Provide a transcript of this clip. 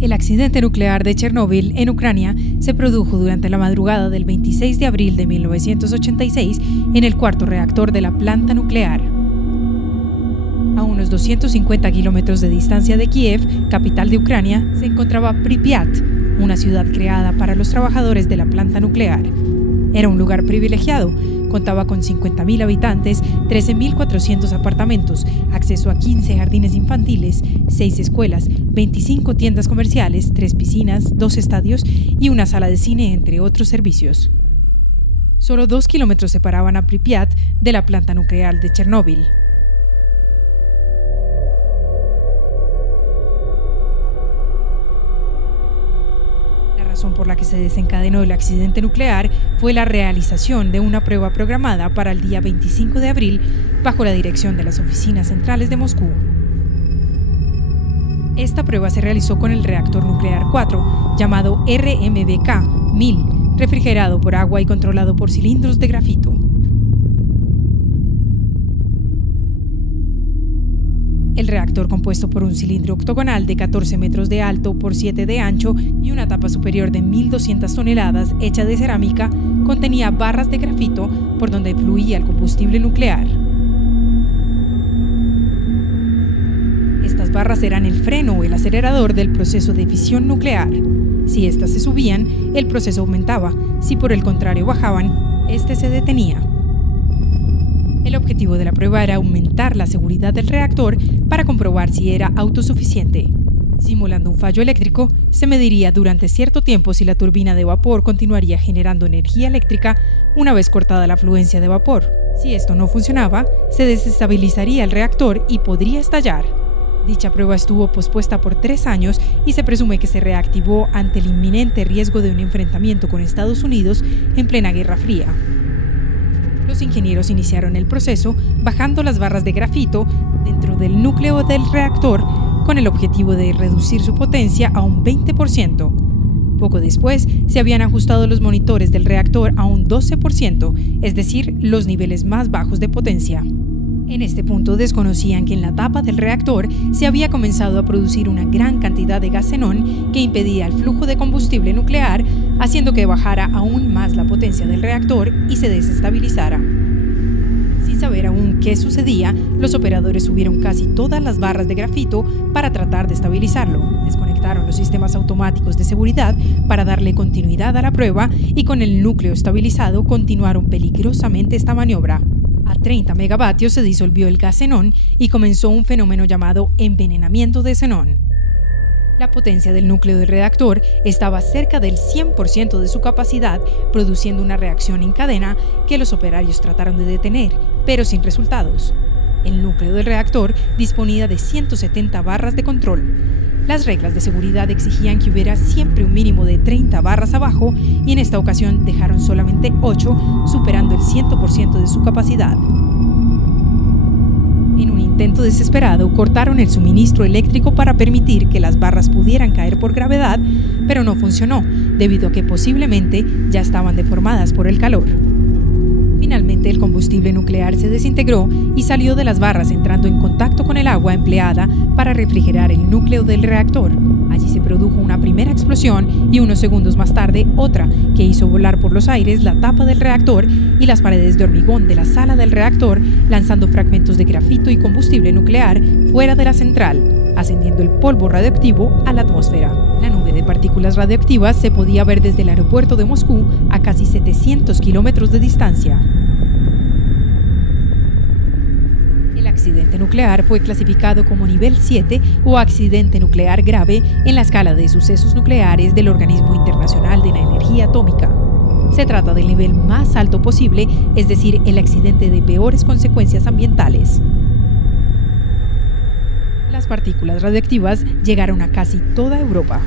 El accidente nuclear de Chernóbil, en Ucrania, se produjo durante la madrugada del 26 de abril de 1986 en el cuarto reactor de la planta nuclear. A unos 250 kilómetros de distancia de Kiev, capital de Ucrania, se encontraba Pripyat, una ciudad creada para los trabajadores de la planta nuclear. Era un lugar privilegiado. Contaba con 50.000 habitantes, 13.400 apartamentos, acceso a 15 jardines infantiles, 6 escuelas, 25 tiendas comerciales, 3 piscinas, 2 estadios y una sala de cine, entre otros servicios. Solo 2 kilómetros separaban a Pripyat de la planta nuclear de Chernóbil. La razón por la que se desencadenó el accidente nuclear fue la realización de una prueba programada para el día 25 de abril bajo la dirección de las oficinas centrales de Moscú. Esta prueba se realizó con el reactor nuclear 4, llamado RMBK-1000, refrigerado por agua y controlado por cilindros de grafito. El reactor, compuesto por un cilindro octogonal de 14 metros de alto por 7 de ancho y una tapa superior de 1.200 toneladas hecha de cerámica, contenía barras de grafito por donde fluía el combustible nuclear. Estas barras eran el freno o el acelerador del proceso de fisión nuclear. Si éstas se subían, el proceso aumentaba. Si por el contrario bajaban, este se detenía. El objetivo de la prueba era aumentar la seguridad del reactor para comprobar si era autosuficiente. Simulando un fallo eléctrico, se mediría durante cierto tiempo si la turbina de vapor continuaría generando energía eléctrica una vez cortada la fluencia de vapor. Si esto no funcionaba, se desestabilizaría el reactor y podría estallar. Dicha prueba estuvo pospuesta por 3 años y se presume que se reactivó ante el inminente riesgo de un enfrentamiento con Estados Unidos en plena Guerra Fría. Los ingenieros iniciaron el proceso bajando las barras de grafito dentro del núcleo del reactor con el objetivo de reducir su potencia a un 20%. Poco después, se habían ajustado los monitores del reactor a un 12%, es decir, los niveles más bajos de potencia. En este punto desconocían que en la tapa del reactor se había comenzado a producir una gran cantidad de gas xenón que impedía el flujo de combustible nuclear, haciendo que bajara aún más la potencia del reactor y se desestabilizara. Sin saber aún qué sucedía, los operadores subieron casi todas las barras de grafito para tratar de estabilizarlo. Desconectaron los sistemas automáticos de seguridad para darle continuidad a la prueba y con el núcleo estabilizado continuaron peligrosamente esta maniobra. A 30 megavatios se disolvió el gas xenón y comenzó un fenómeno llamado envenenamiento de xenón. La potencia del núcleo del reactor estaba cerca del 100% de su capacidad, produciendo una reacción en cadena que los operarios trataron de detener, pero sin resultados. El núcleo del reactor disponía de 170 barras de control. Las reglas de seguridad exigían que hubiera siempre un mínimo de 30 barras abajo y en esta ocasión dejaron solamente 8, superando el 100% de su capacidad. En un intento desesperado, cortaron el suministro eléctrico para permitir que las barras pudieran caer por gravedad, pero no funcionó, debido a que posiblemente ya estaban deformadas por el calor. Finalmente, el combustible nuclear se desintegró y salió de las barras entrando en contacto con el agua empleada para refrigerar el núcleo del reactor. Allí se produjo una primera explosión y unos segundos más tarde otra, que hizo volar por los aires la tapa del reactor y las paredes de hormigón de la sala del reactor, lanzando fragmentos de grafito y combustible nuclear fuera de la central, ascendiendo el polvo radioactivo a la atmósfera. La nube de partículas radioactivas se podía ver desde el aeropuerto de Moscú a casi 700 kilómetros de distancia. El accidente nuclear fue clasificado como nivel 7 o accidente nuclear grave en la escala de sucesos nucleares del Organismo Internacional de la Energía Atómica. Se trata del nivel más alto posible, es decir, el accidente de peores consecuencias ambientales. Las partículas radioactivas llegaron a casi toda Europa.